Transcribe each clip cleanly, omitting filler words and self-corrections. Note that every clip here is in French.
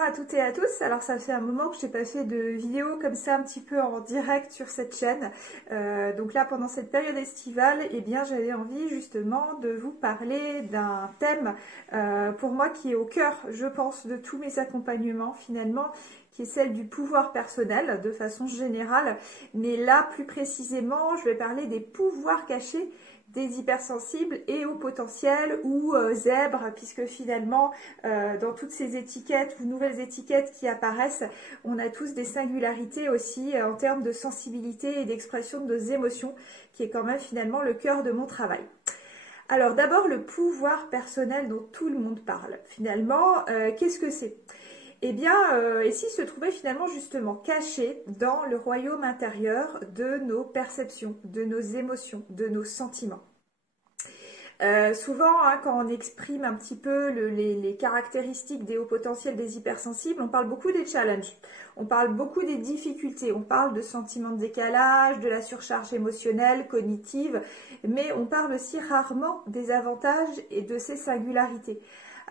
Bonjour à toutes et à tous. Alors ça fait un moment que je n'ai pas fait de vidéo comme ça un petit peu en direct sur cette chaîne. Donc là pendant cette période estivale, eh bien j'avais envie justement de vous parler d'un thème pour moi qui est au cœur, je pense, de tous mes accompagnements finalement, qui est celle du pouvoir personnel de façon générale. Mais là plus précisément, je vais parler des pouvoirs cachés des hypersensibles et au potentiel ou zèbres, puisque finalement dans toutes ces étiquettes ou nouvelles étiquettes qui apparaissent, on a tous des singularités aussi en termes de sensibilité et d'expression de nos émotions, qui est quand même finalement le cœur de mon travail. Alors d'abord le pouvoir personnel dont tout le monde parle. Finalement, qu'est-ce que c'est ? Eh bien, ici se trouvait finalement justement caché dans le royaume intérieur de nos perceptions, de nos émotions, de nos sentiments. Souvent, quand on exprime un petit peu les caractéristiques des hauts potentiels des hypersensibles, on parle beaucoup des challenges, on parle beaucoup des difficultés, on parle de sentiments de décalage, de la surcharge émotionnelle, cognitive, mais on parle aussi rarement des avantages et de ces singularités.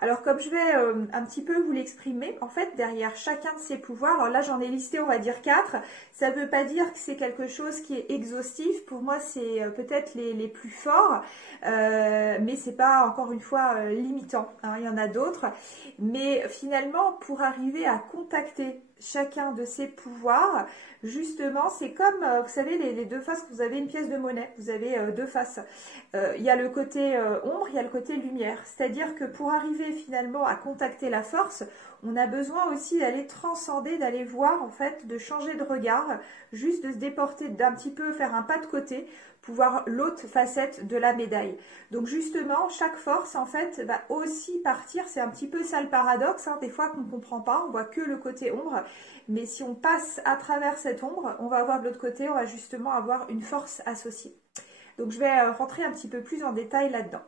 Alors comme je vais un petit peu vous l'exprimer, en fait derrière chacun de ces pouvoirs, alors là j'en ai listé on va dire 4, ça ne veut pas dire que c'est quelque chose qui est exhaustif, pour moi c'est peut-être les plus forts, mais c'est pas encore une fois limitant, hein, il y en a d'autres, mais finalement pour arriver à contacter chacun de ces pouvoirs, justement, c'est comme, vous savez, les deux faces, vous avez une pièce de monnaie, vous avez deux faces. Il y a le côté ombre, il y a le côté lumière. C'est-à-dire que pour arriver finalement à contacter la force, on a besoin aussi d'aller transcender, d'aller voir, en fait, de changer de regard, juste de se déporter d'un petit peu, faire un pas de côté, pour voir l'autre facette de la médaille. Donc justement, chaque force, en fait, va aussi partir, c'est un petit peu ça le paradoxe, hein, des fois qu'on ne comprend pas, on voit que le côté ombre, mais si on passe à travers cette ombre, on va voir de l'autre côté, on va justement avoir une force associée. Donc je vais rentrer un petit peu plus en détail là-dedans.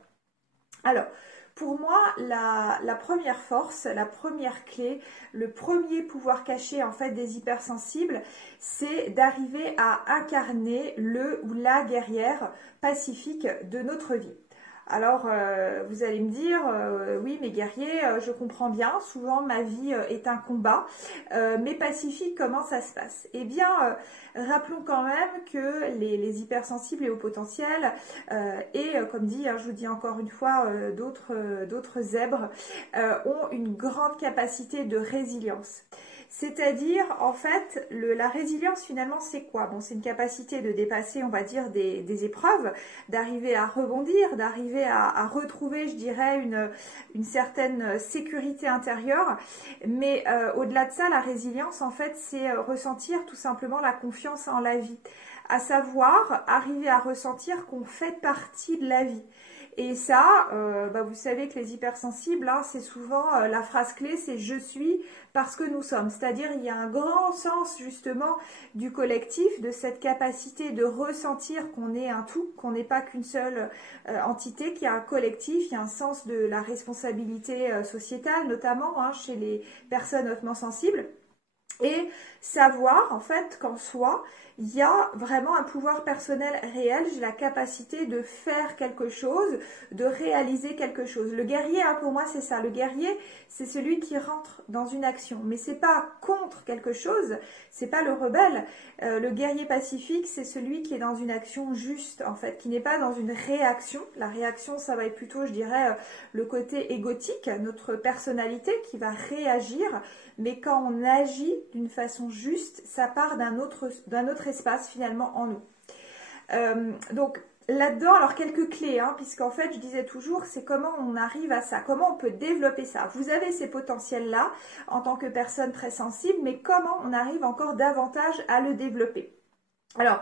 Alors, pour moi, la première force, la première clé, le premier pouvoir caché en fait des hypersensibles, c'est d'arriver à incarner le ou la guerrière pacifique de notre vie. Alors, vous allez me dire, oui, mes guerriers, je comprends bien, souvent ma vie est un combat, mais pacifique, comment ça se passe? Eh bien, rappelons quand même que les hypersensibles et hauts potentiels, comme dit, hein, je vous dis encore une fois, d'autres zèbres, ont une grande capacité de résilience. C'est-à-dire, en fait, la résilience, finalement, c'est quoi? Bon, c'est une capacité de dépasser, on va dire, des épreuves, d'arriver à rebondir, d'arriver à retrouver, je dirais, une certaine sécurité intérieure. Mais au-delà de ça, la résilience, en fait, c'est ressentir tout simplement la confiance en la vie. À savoir, arriver à ressentir qu'on fait partie de la vie. Et ça, vous savez que les hypersensibles, hein, c'est souvent la phrase clé, c'est « je suis parce que nous sommes ». C'est-à-dire il y a un grand sens justement du collectif, de cette capacité de ressentir qu'on est un tout, qu'on n'est pas qu'une seule entité, qu'il y a un collectif, il y a un sens de la responsabilité sociétale, notamment hein, chez les personnes hautement sensibles. Et savoir en fait qu'en soi, il y a vraiment un pouvoir personnel réel, j'ai la capacité de faire quelque chose, de réaliser quelque chose. Le guerrier, hein, pour moi, c'est ça. Le guerrier, c'est celui qui rentre dans une action. Mais c'est pas contre quelque chose, c'est pas le rebelle. Le guerrier pacifique, c'est celui qui est dans une action juste, en fait, qui n'est pas dans une réaction. La réaction, ça va être plutôt, je dirais, le côté égotique, notre personnalité qui va réagir. Mais quand on agit d'une façon juste, ça part d'un autre espace finalement en nous. Donc là-dedans, alors quelques clés, hein, puisqu'en fait je disais toujours, c'est comment on arrive à ça, comment on peut développer ça. Vous avez ces potentiels-là en tant que personne très sensible, mais comment on arrive encore davantage à le développer? Alors,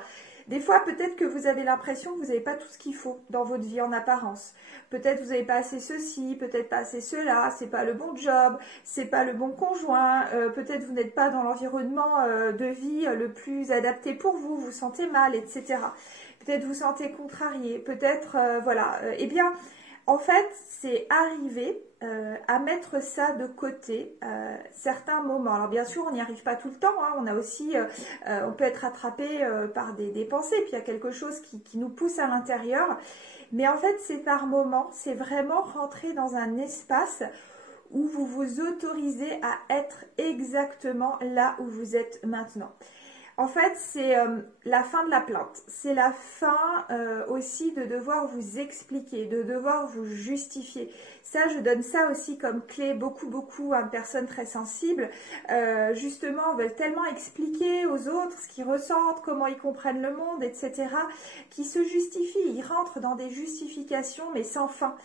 des fois, peut-être que vous avez l'impression que vous n'avez pas tout ce qu'il faut dans votre vie en apparence. Peut-être vous n'avez pas assez ceci, peut-être pas assez cela, c'est pas le bon job, c'est pas le bon conjoint, peut-être vous n'êtes pas dans l'environnement de vie le plus adapté pour vous, vous sentez mal, etc. Peut-être vous sentez contrarié, peut-être, eh bien, en fait, c'est arriver à mettre ça de côté certains moments. Alors bien sûr, on n'y arrive pas tout le temps. Hein. On a aussi, on peut être attrapé par des pensées. Puis il y a quelque chose qui nous pousse à l'intérieur. Mais en fait, c'est par moments, c'est vraiment rentrer dans un espace où vous vous autorisez à être exactement là où vous êtes maintenant. En fait, c'est la fin de la plainte. C'est la fin aussi de devoir vous expliquer, de devoir vous justifier. Ça, je donne ça aussi comme clé beaucoup à une personne très sensible. Justement, veulent tellement expliquer aux autres ce qu'ils ressentent, comment ils comprennent le monde, etc. Qui se justifient. Ils rentrent dans des justifications, mais sans fin.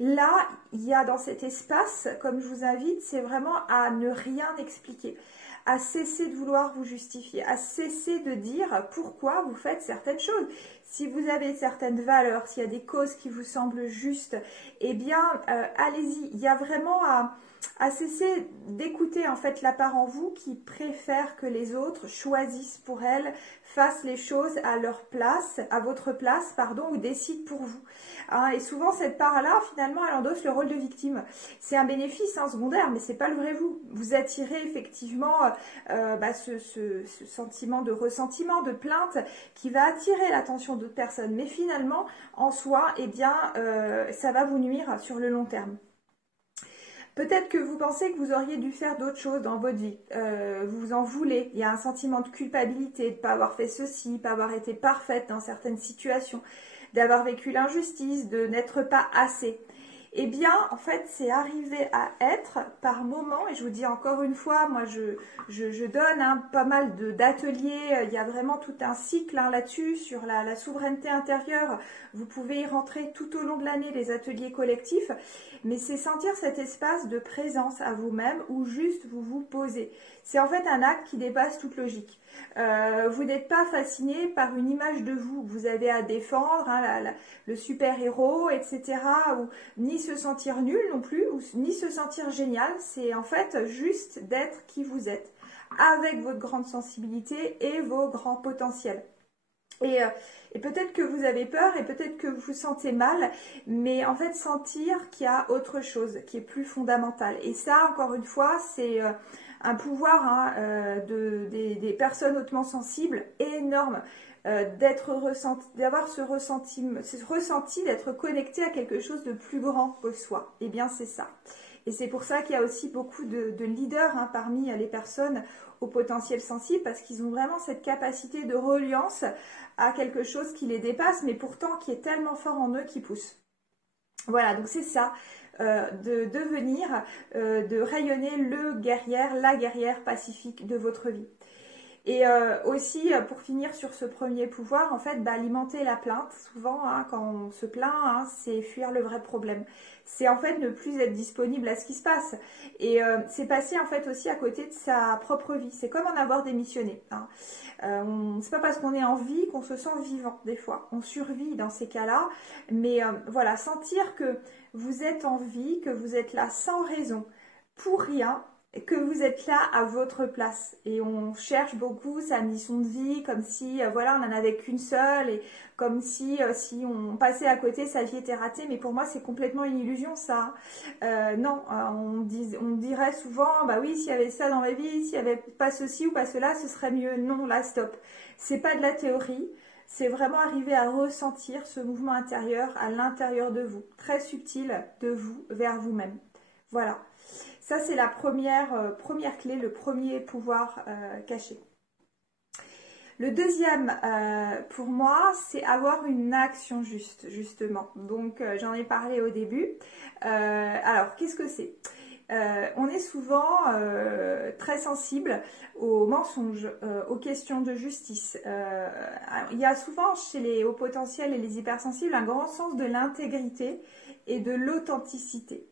Là, il y a dans cet espace, comme je vous invite, c'est vraiment à ne rien expliquer, à cesser de vouloir vous justifier, à cesser de dire pourquoi vous faites certaines choses. Si vous avez certaines valeurs, s'il y a des causes qui vous semblent justes, eh bien, allez-y. Il y a vraiment à cesser d'écouter en fait la part en vous qui préfère que les autres choisissent pour elle, fassent les choses à leur place, à votre place, pardon, ou décident pour vous. Hein, et souvent cette part-là, finalement, elle endosse le rôle de victime. C'est un bénéfice secondaire, mais c'est pas le vrai vous. Vous attirez effectivement ce sentiment de ressentiment, de plainte, qui va attirer l'attention d'autres personnes. Mais finalement, en soi, eh bien, ça va vous nuire sur le long terme. Peut-être que vous pensez que vous auriez dû faire d'autres choses dans votre vie. Vous vous en voulez. Il y a un sentiment de culpabilité de ne pas avoir fait ceci, de ne pas avoir été parfaite dans certaines situations, d'avoir vécu l'injustice, de n'être pas assez. Eh bien, en fait, c'est arriver à être par moment, et je vous dis encore une fois, moi je donne pas mal d'ateliers, il y a vraiment tout un cycle là-dessus, sur la souveraineté intérieure, vous pouvez y rentrer tout au long de l'année, les ateliers collectifs, mais c'est sentir cet espace de présence à vous-même, où juste vous vous posez. C'est en fait un acte qui dépasse toute logique. Vous n'êtes pas fasciné par une image de vous que vous avez à défendre, hein, le super-héros, etc. Ou ni se sentir nul non plus, ni se sentir génial. C'est en fait juste d'être qui vous êtes, avec votre grande sensibilité et vos grands potentiels. Et peut-être que vous avez peur et peut-être que vous vous sentez mal, mais en fait sentir qu'il y a autre chose qui est plus fondamental. Et ça, encore une fois, c'est un pouvoir hein, des personnes hautement sensibles énorme, d'avoir ce ressenti d'être connecté à quelque chose de plus grand que soi. Eh bien, c'est ça. Et c'est pour ça qu'il y a aussi beaucoup de leaders hein, parmi les personnes au potentiel sensible, parce qu'ils ont vraiment cette capacité de reliance à quelque chose qui les dépasse, mais pourtant qui est tellement fort en eux qui pousse. Voilà, donc c'est ça, de devenir, de rayonner le guerrière, la guerrière pacifique de votre vie. Et aussi, pour finir sur ce premier pouvoir, en fait, alimenter la plainte. Souvent, hein, quand on se plaint, hein, c'est fuir le vrai problème. C'est en fait ne plus être disponible à ce qui se passe. Et c'est passer en fait aussi à côté de sa propre vie. C'est comme en avoir démissionné. Hein. C'est pas parce qu'on est en vie qu'on se sent vivant des fois. On survit dans ces cas-là. Mais voilà, sentir que vous êtes en vie, que vous êtes là sans raison, pour rien, que vous êtes là à votre place. Et on cherche beaucoup sa mission de vie, comme si voilà, on n'en avait qu'une seule, et comme si on passait à côté, sa vie était ratée. Mais pour moi, c'est complètement une illusion, ça. Non, on dirait souvent, bah oui, s'il y avait ça dans ma vie, s'il n'y avait pas ceci ou pas cela, ce serait mieux. Non, là, stop. C'est pas de la théorie. C'est vraiment arriver à ressentir ce mouvement intérieur à l'intérieur de vous, très subtil, de vous vers vous-même. Voilà. Ça, c'est la première clé, le premier pouvoir caché. Le deuxième, pour moi, c'est avoir une action juste, justement. Donc, j'en ai parlé au début. Alors, qu'est-ce que c'est ? On est souvent très sensible aux mensonges, aux questions de justice. Il y a souvent chez les hauts potentiels et les hypersensibles un grand sens de l'intégrité et de l'authenticité.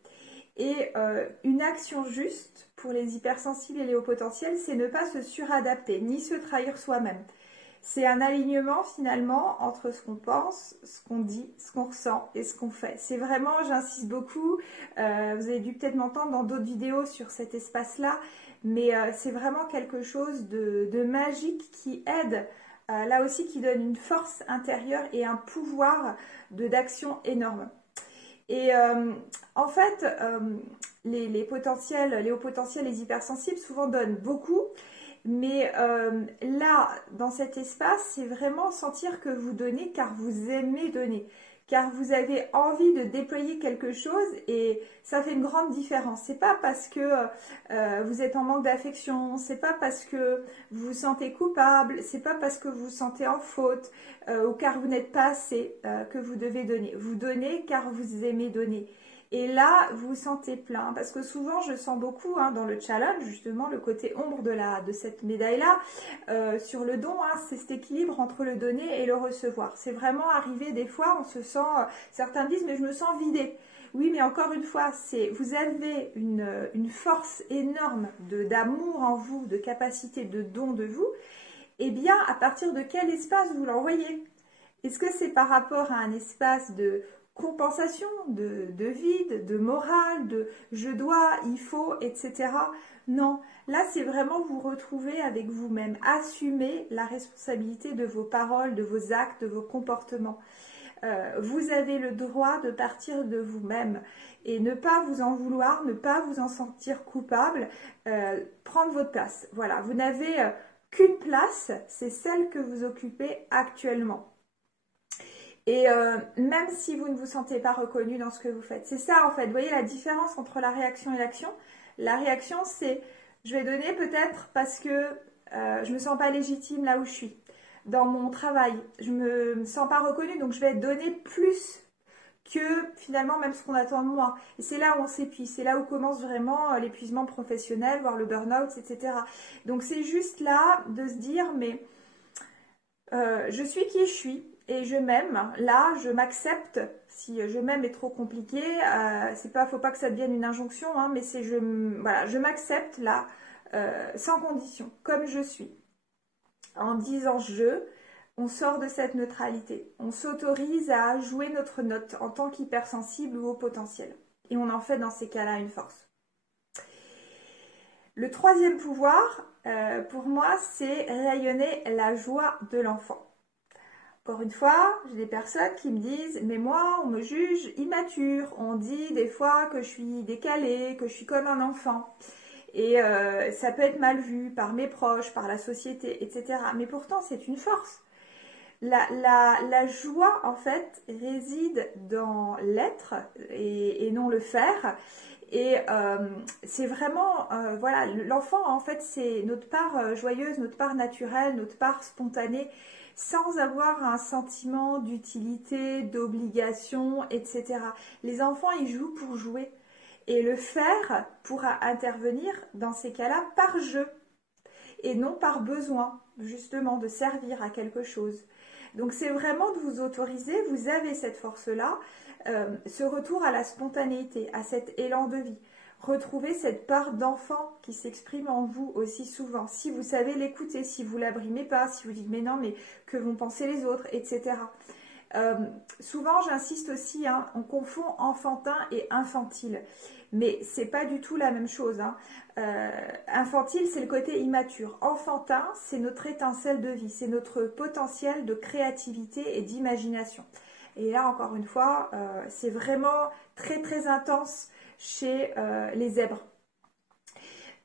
Et une action juste pour les hypersensibles et les hauts potentiels, c'est ne pas se suradapter, ni se trahir soi-même. C'est un alignement finalement entre ce qu'on pense, ce qu'on dit, ce qu'on ressent et ce qu'on fait. C'est vraiment, j'insiste beaucoup, vous avez dû peut-être m'entendre dans d'autres vidéos sur cet espace-là, mais c'est vraiment quelque chose de magique qui aide, là aussi qui donne une force intérieure et un pouvoir d'action énorme. Et en fait, les hauts potentiels, les hypersensibles souvent donnent beaucoup, mais là, dans cet espace, c'est vraiment sentir que vous donnez car vous aimez donner, car vous avez envie de déployer quelque chose et ça fait une grande différence. C'est pas parce que vous êtes en manque d'affection, c'est pas parce que vous vous sentez coupable, c'est pas parce que vous vous sentez en faute ou car vous n'êtes pas assez que vous devez donner. Vous donnez car vous aimez donner. Et là, vous vous sentez plein, parce que souvent, je sens beaucoup dans le challenge, justement, le côté ombre de cette médaille-là, sur le don, c'est cet équilibre entre le donner et le recevoir. C'est vraiment arrivé des fois, on se sent, certains disent, mais je me sens vidée. Oui, mais encore une fois, vous avez une force énorme d'amour en vous, de capacité de don de vous. Eh bien, à partir de quel espace vous l'envoyez? Est-ce que c'est par rapport à un espace de compensation, de vide, de morale, de je dois, il faut, etc. Non, là c'est vraiment vous retrouver avec vous-même, assumer la responsabilité de vos paroles, de vos actes, de vos comportements. Vous avez le droit de partir de vous-même et ne pas vous en vouloir, ne pas vous en sentir coupable, prendre votre place. Voilà, vous n'avez qu'une place, c'est celle que vous occupez actuellement. Et même si vous ne vous sentez pas reconnu dans ce que vous faites, c'est ça en fait, vous voyez la différence entre la réaction et l'action. La réaction c'est, je vais donner peut-être parce que je me sens pas légitime là où je suis. Dans mon travail, je me sens pas reconnue, donc je vais donner plus que finalement même ce qu'on attend de moi. Et c'est là où on s'épuise, c'est là où commence vraiment l'épuisement professionnel, voire le burn-out, etc. Donc c'est juste là de se dire, mais je suis qui je suis. Et je m'aime, là, je m'accepte. Si je m'aime est trop compliqué, faut pas que ça devienne une injonction, mais c'est voilà, je m'accepte là, sans condition, comme je suis. En disant je, on sort de cette neutralité. On s'autorise à jouer notre note en tant qu'hypersensible ou au potentiel. Et on en fait dans ces cas-là une force. Le troisième pouvoir, pour moi, c'est rayonner la joie de l'enfant. Encore une fois, j'ai des personnes qui me disent « mais moi, on me juge immature, on dit des fois que je suis décalée, que je suis comme un enfant. » Et ça peut être mal vu par mes proches, par la société, etc. Mais pourtant, c'est une force. La joie, en fait, réside dans l'être et non le faire. Et c'est vraiment, voilà, l'enfant, en fait, c'est notre part joyeuse, notre part naturelle, notre part spontanée, sans avoir un sentiment d'utilité, d'obligation, etc. Les enfants, ils jouent pour jouer. Et le faire pourra intervenir dans ces cas-là par jeu et non par besoin, justement, de servir à quelque chose. Donc c'est vraiment de vous autoriser, vous avez cette force-là, ce retour à la spontanéité, à cet élan de vie. Retrouvez cette part d'enfant qui s'exprime en vous aussi souvent. Si vous savez l'écouter, si vous ne la brimez pas, si vous dites mais non, mais que vont penser les autres, etc. Souvent, j'insiste aussi, on confond enfantin et infantile. Mais c'est pas du tout la même chose. Infantile, c'est le côté immature. Enfantin, c'est notre étincelle de vie, c'est notre potentiel de créativité et d'imagination. Et là, encore une fois, c'est vraiment très très intense chez les zèbres.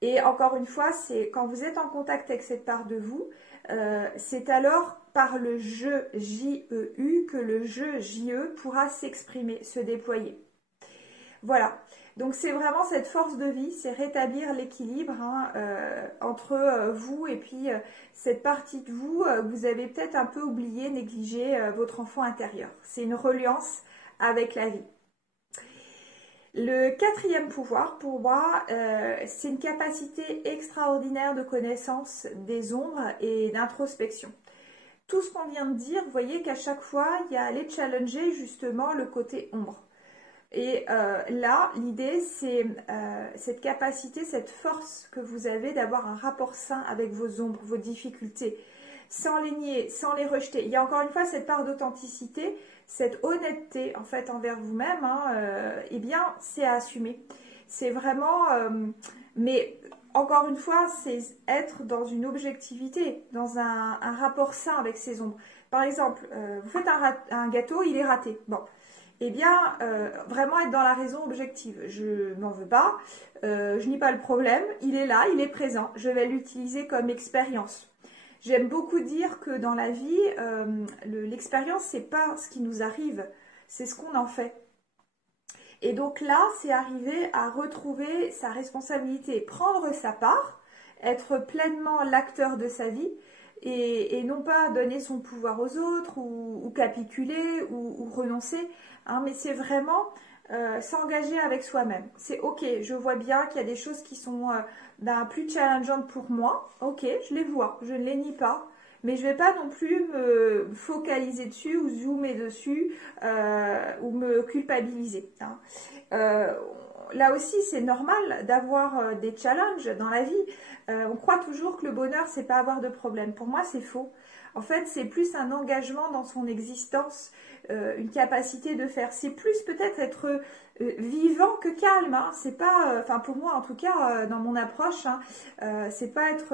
Et encore une fois, c'est quand vous êtes en contact avec cette part de vous, c'est alors par le jeu J-E-U que le jeu J-E pourra s'exprimer, se déployer. Voilà, donc c'est vraiment cette force de vie, c'est rétablir l'équilibre entre vous et puis cette partie de vous que vous avez peut-être un peu oublié, négligé, votre enfant intérieur. C'est une reliance avec la vie. Le quatrième pouvoir, pour moi, c'est une capacité extraordinaire de connaissance des ombres et d'introspection. Tout ce qu'on vient de dire, vous voyez qu'à chaque fois, il y a à aller challenger justement le côté ombre. Et là, l'idée, c'est cette capacité, cette force que vous avez d'avoir un rapport sain avec vos ombres, vos difficultés, sans les nier, sans les rejeter. Il y a encore une fois cette part d'authenticité, cette honnêteté en fait envers vous-même, eh bien, c'est à assumer. C'est vraiment, mais encore une fois, c'est être dans une objectivité, dans un rapport sain avec ses ombres. Par exemple, vous faites un gâteau, il est raté. Bon. Eh bien, vraiment être dans la raison objective. Je n'en veux pas, je n'ai pas le problème, il est là, il est présent, je vais l'utiliser comme expérience. J'aime beaucoup dire que dans la vie, l'expérience, c'est pas ce qui nous arrive, c'est ce qu'on en fait. Et donc là, c'est arriver à retrouver sa responsabilité, prendre sa part, être pleinement l'acteur de sa vie et non pas donner son pouvoir aux autres ou capituler ou renoncer, hein, mais c'est vraiment s'engager avec soi-même. C'est ok, je vois bien qu'il y a des choses qui sont plus challengeantes pour moi, ok, je les vois, je ne les nie pas. Mais je ne vais pas non plus me focaliser dessus ou zoomer dessus ou me culpabiliser, hein. Euh, Là aussi, c'est normal d'avoir des challenges dans la vie. On croit toujours que le bonheur, c'est pas avoir de problème. Pour moi, c'est faux. En fait, c'est plus un engagement dans son existence, une capacité de faire. C'est plus peut-être être vivant que calme, hein. C'est pas, enfin pour moi en tout cas, dans mon approche, hein, c'est pas être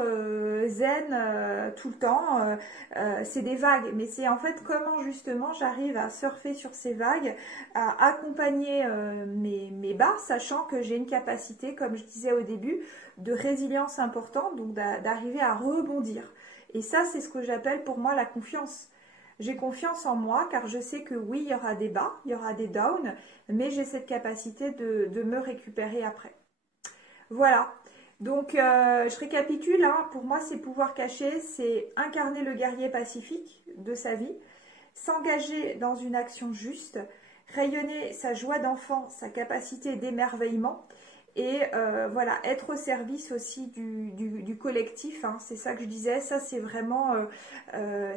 zen tout le temps. C'est des vagues, mais c'est en fait comment justement j'arrive à surfer sur ces vagues, à accompagner mes bas, sachant que j'ai une capacité, comme je disais au début, de résilience importante, donc d'arriver à rebondir. Et ça, c'est ce que j'appelle pour moi la confiance. J'ai confiance en moi car je sais que oui, il y aura des bas, il y aura des downs, mais j'ai cette capacité de me récupérer après. Voilà. Donc, je récapitule, hein. Pour moi, c'est pouvoir cacher, c'est incarner le guerrier pacifique de sa vie, s'engager dans une action juste, rayonner sa joie d'enfant, sa capacité d'émerveillement et voilà, être au service aussi du collectif, hein. C'est ça que je disais, ça c'est vraiment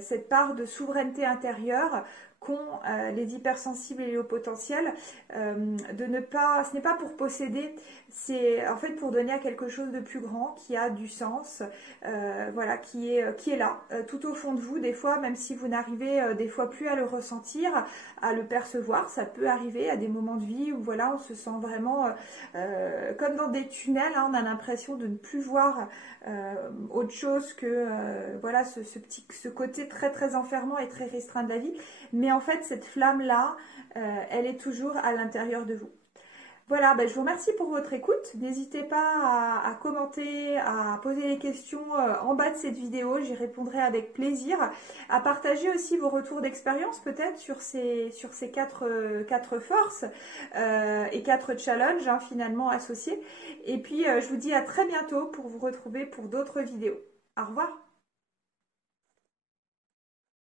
cette part de souveraineté intérieure qu'ont les hypersensibles et les hauts potentiels, de ne pas, ce n'est pas pour posséder, c'est en fait pour donner à quelque chose de plus grand, qui a du sens, voilà, qui est là, tout au fond de vous, des fois, même si vous n'arrivez des fois plus à le ressentir, à le percevoir, ça peut arriver à des moments de vie où voilà, on se sent vraiment comme dans des tunnels, hein, on a l'impression de ne plus voir autre chose que voilà, ce côté très très enfermant et très restreint de la vie, mais en fait cette flamme là elle est toujours à l'intérieur de vous. Voilà, ben, je vous remercie pour votre écoute. N'hésitez pas à commenter, à poser des questions en bas de cette vidéo, j'y répondrai avec plaisir. À partager aussi vos retours d'expérience peut-être sur ces quatre forces et 4 challenges, hein, finalement associés. Et puis je vous dis à très bientôt pour vous retrouver pour d'autres vidéos. Au revoir.